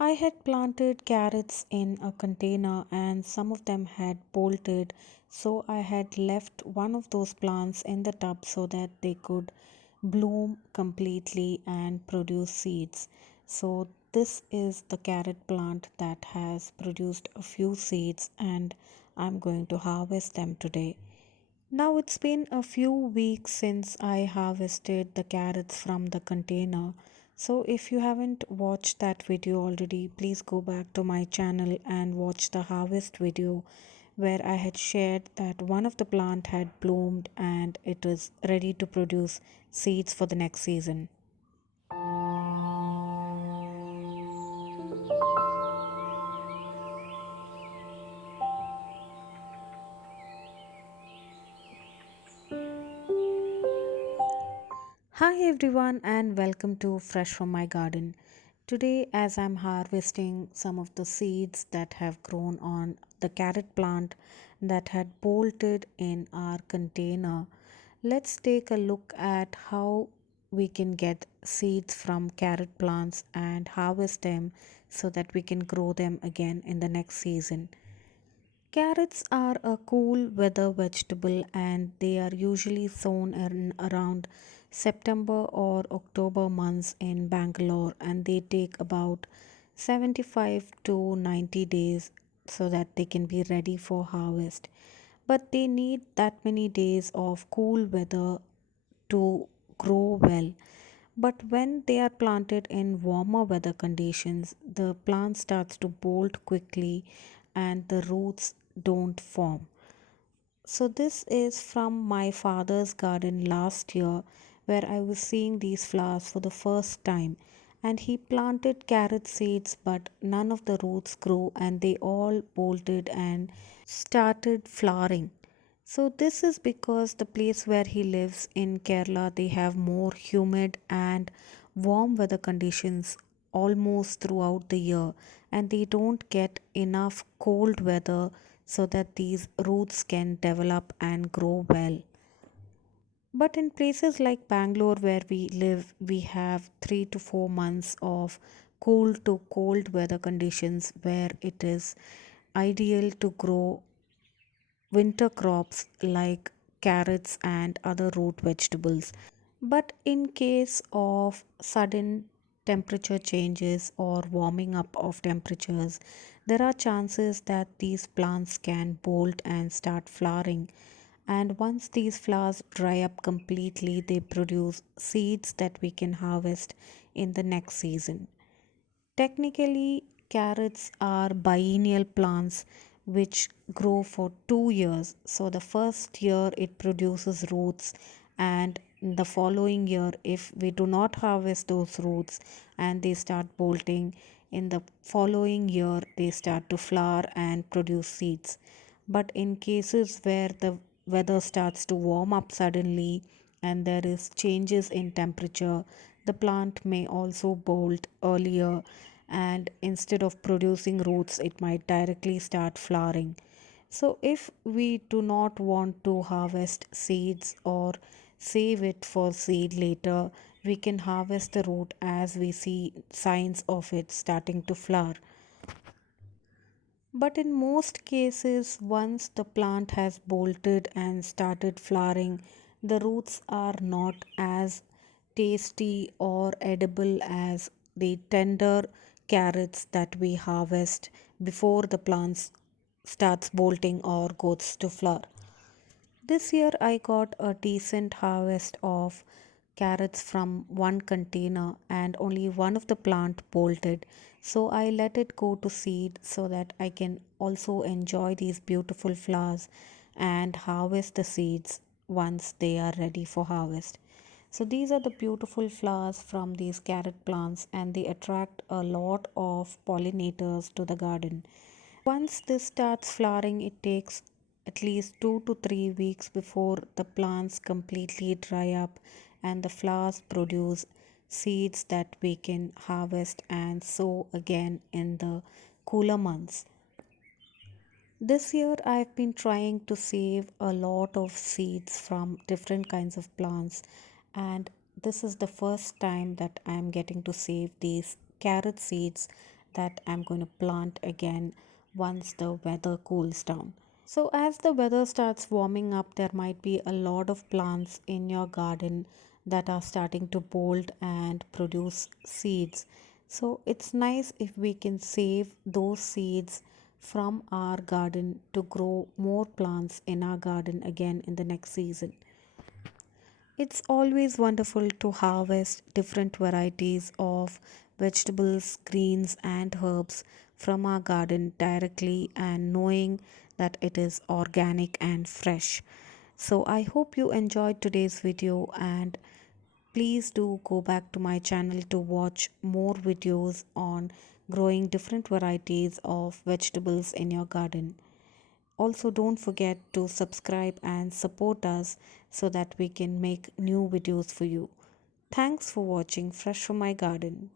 I had planted carrots in a container and some of them had bolted, so I had left one of those plants in the tub so that they could bloom completely and produce seeds. So, this is the carrot plant that has produced a few seeds, and I'm going to harvest them today. Now it's been a few weeks since I harvested the carrots from the container. So if you haven't watched that video already, please go back to my channel and watch the harvest video where I had shared that one of the plant had bloomed and it is ready to produce seeds for the next season. Hi everyone and welcome to Fresh from my garden. Today as I'm harvesting some of the seeds that have grown on the carrot plant that had bolted in our container, let's take a look at how we can get seeds from carrot plants and harvest them so that we can grow them again in the next season. Carrots are a cool weather vegetable and they are usually sown in around September or October months in Bangalore, and they take about 75 to 90 days so that they can be ready for harvest. But they need that many days of cool weather to grow well. But when they are planted in warmer weather conditions, the plant starts to bolt quickly and the roots don't form. So, this is from my father's garden last year where I was seeing these flowers for the first time. And he planted carrot seeds, but none of the roots grew and they all bolted and started flowering. So, this is because the place where he lives in Kerala, they have more humid and warm weather conditions almost throughout the year, and they don't get enough cold weather so that these roots can develop and grow well. But in places like Bangalore, where we live, we have 3 to 4 months of cool to cold weather conditions where it is ideal to grow winter crops like carrots and other root vegetables. But in case of sudden temperature changes or warming up of temperatures, there are chances that these plants can bolt and start flowering. And once these flowers dry up completely, they produce seeds that we can harvest in the next season. Technically, carrots are biennial plants which grow for 2 years. So, the first year it produces roots, and the following year, if we do not harvest those roots and they start bolting, in the following year they start to flower and produce seeds. But in cases where the weather starts to warm up suddenly and there is changes in temperature, the plant may also bolt earlier, and instead of producing roots it might directly start flowering. So if we do not want to harvest seeds or save it for seed later, we can harvest the root as we see signs of it starting to flower. But in most cases, once the plant has bolted and started flowering, the roots are not as tasty or edible as the tender carrots that we harvest before the plants starts bolting or goes to flower. This year I got a decent harvest of carrots from one container and only one of the plant bolted. So I let it go to seed so that I can also enjoy these beautiful flowers and harvest the seeds once they are ready for harvest. So these are the beautiful flowers from these carrot plants and they attract a lot of pollinators to the garden. Once this starts flowering, it takes at least 2 to 3 weeks before the plants completely dry up and the flowers produce seeds that we can harvest and sow again in the cooler months. This year, I've been trying to save a lot of seeds from different kinds of plants, and this is the first time that I'm getting to save these carrot seeds that I'm going to plant again once the weather cools down. So, as the weather starts warming up, there might be a lot of plants in your garden that are starting to bolt and produce seeds. So, it's nice if we can save those seeds from our garden to grow more plants in our garden again in the next season. It's always wonderful to harvest different varieties of vegetables, greens, and herbs from our garden directly and knowing that it is organic and fresh. So, I hope you enjoyed today's video, and please do go back to my channel to watch more videos on growing different varieties of vegetables in your garden. Also, don't forget to subscribe and support us so that we can make new videos for you. Thanks for watching Fresh from My Garden.